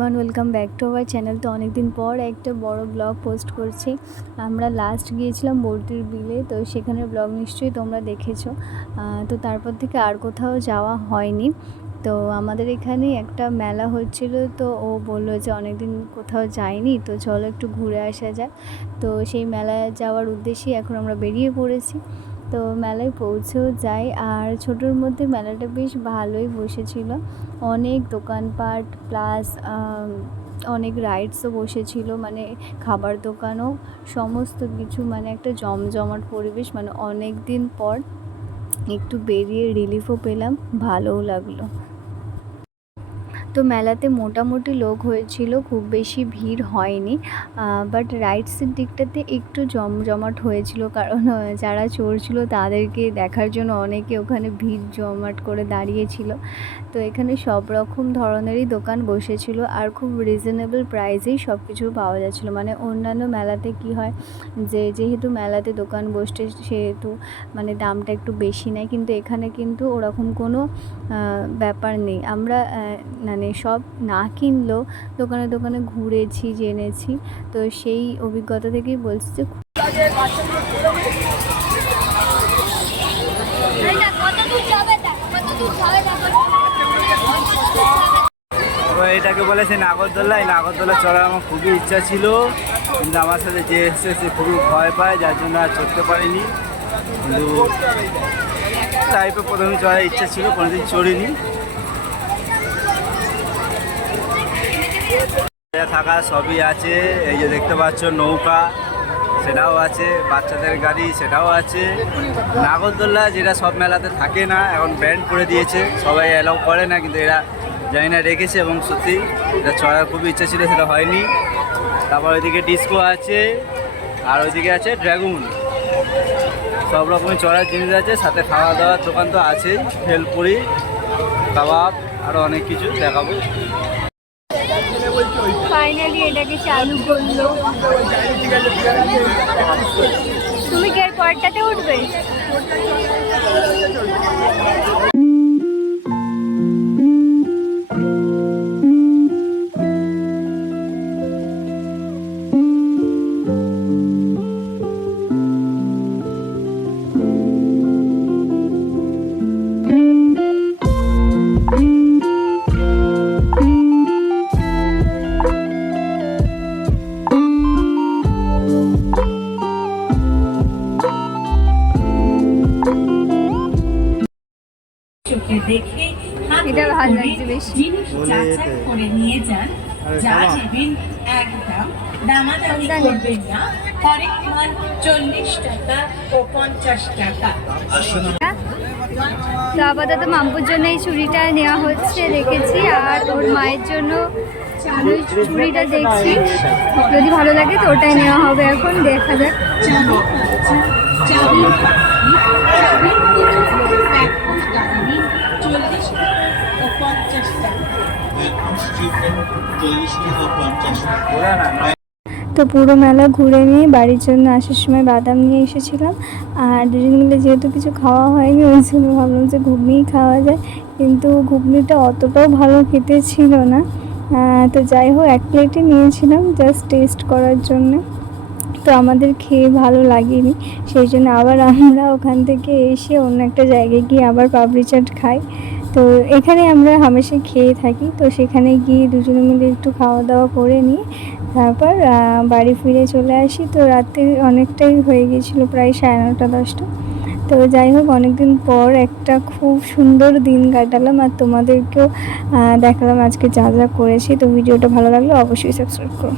Everyone, welcome back to our channel. তো অনেকদিন পর একটা বড় ব্লগ পোস্ট করছি। আমরা লাস্ট গিয়েছিলাম বর্তির বিলে, তো সেখানের ব্লগ নিশ্চয়ই তোমরা দেখেছো। তো তারপর থেকে আর কোথাও যাওয়া হয়নি। তো আমাদের এখানে একটা মেলা হচ্ছিল, তো ও বললো যে অনেকদিন কোথাও যায়নি, তো চলো একটু ঘুরে আসা যাক। তো সেই মেলায় যাওয়ার উদ্দেশ্যেই এখন আমরা বেরিয়ে পড়েছি। তো মেলায় পৌঁছেও যাই, আর ছোটোর মধ্যে মেলাটা বেশ ভালোই বসেছিল। অনেক দোকানপাট প্লাস অনেক রাইডসও বসেছিল, মানে খাবার দোকানও, সমস্ত কিছু, মানে একটা জমজমাট পরিবেশ। মানে অনেক দিন পর একটু বেরিয়ে রিলিফও পেলাম, ভালোও লাগলো। তো মেলাতে মোটামুটি লোক হয়েছিল, খুব বেশি ভিড় হয়নি, বাট রাইডসের দিকটাতে একটু জমজমাট হয়েছিল, কারণ যারা চড়ছিল তাদেরকে দেখার জন্য অনেকে ওখানে ভিড় জমাট করে দাঁড়িয়েছিল। তো এখানে সব রকম ধরনেরই দোকান বসেছিল, আর খুব রিজনেবল প্রাইসেই সব কিছু পাওয়া যাচ্ছিলো। মানে অন্যান্য মেলাতে কি হয় যে যেহেতু মেলাতে দোকান বসছে সেহেতু মানে দামটা একটু বেশি নেয়, কিন্তু এখানে কিন্তু ওরকম কোনো ব্যাপার নেই। আমরা মানে সব না কিনলেও দোকানে দোকানে ঘুরেছি, জেনেছি, তো সেই অভিজ্ঞতা থেকেই বলছি যে এটাকে বলেছে নাগরদোল্লা। এই নাগরদোল্লা চড়ার আমার খুবই ইচ্ছা ছিল, কিন্তু আমার সাথে যে এসছে সে খুবই ভয় পায়, যার জন্য আর চড়তে পারিনি। কিন্তু টাইপে প্রথমে চড়ার ইচ্ছা ছিল, কোনোদিন চড়িনি। থাকা সবই আছে, এই যে দেখতে পাচ্ছ নৌকা সেটাও আছে, বাচ্চাদের গাড়ি সেটাও আছে। নাগরদোল্লা যেটা সব মেলাতে থাকে না, এখন ব্যান্ড করে দিয়েছে, সবাই অ্যালাউ করে না, কিন্তু এরা জানি না রেখেছে, এবং সত্যি এটা চড়ার খুবই ইচ্ছা ছিল, সেটা হয়নি। তারপর ওইদিকে ডিস্কো আছে, আর ওইদিকে আছে ড্রাগন, সব রকমের চড়ার জিনিস আছে, সাথে খাওয়া দাওয়ার দোকান তো আছেই, ভেলপুরি, কাবাব, আরও অনেক কিছু দেখাবো। ফাইনালি এটাকে চালু করলো। তুমি কি এর পরটাতে উঠবে? দেখে এটা ভালো লাগছে বেশি। জিনিস যাচাই করে নিয়ে যান, যা নেবেন একদম দামাদামি করবেন না। হরেক মাল 40 টাকা ও 50 টাকা। তো আপাতত মাম্পুর জন্য এই চুড়িটা নেওয়া হচ্ছে, রেখেছি, আর ওর মায়ের জন্য চুড়িটা দেখছি, যদি ভালো লাগে তো ওটাই নেওয়া হবে। এখন দেখা যাক। তো পুরো মেলা ঘুরে নিয়ে বাড়ির জন্য আসার সময় বাদাম নিয়ে এসেছিলাম, আর দুজন মিলে যেহেতু কিছু খাওয়া হয়নি ওই জন্য ভাবলাম যে ঘুগনিই খাওয়া যায়, কিন্তু ঘুগনিটা অতটাও ভালো খেতে ছিল না। তো যাই হোক, এক প্লেটই নিয়েছিলাম জাস্ট টেস্ট করার জন্য। তো আমাদের খেয়ে ভালো লাগেনি, সেই জন্য আবার আমরা ওখান থেকে এসে অন্য একটা জায়গায় গিয়ে আবার পাপড়ি চাট খাই। তো এখানে আমরা হামেশাই খেয়ে থাকি, তো সেখানে গিয়ে দুজনে মিলে একটু খাওয়া দাওয়া করে নিয়ে তারপর বাড়ি ফিরে চলে আসি। তো রাতে অনেকটাই হয়ে গিয়েছিলো, প্রায় 9:30 10টা। তো যাই হোক, অনেকদিন পর একটা খুব সুন্দর দিন কাটালাম, আর তোমাদেরকেও দেখালাম আজকে যা যা করেছি। তো ভিডিওটা ভালো লাগলে অবশ্যই সাবস্ক্রাইব করো।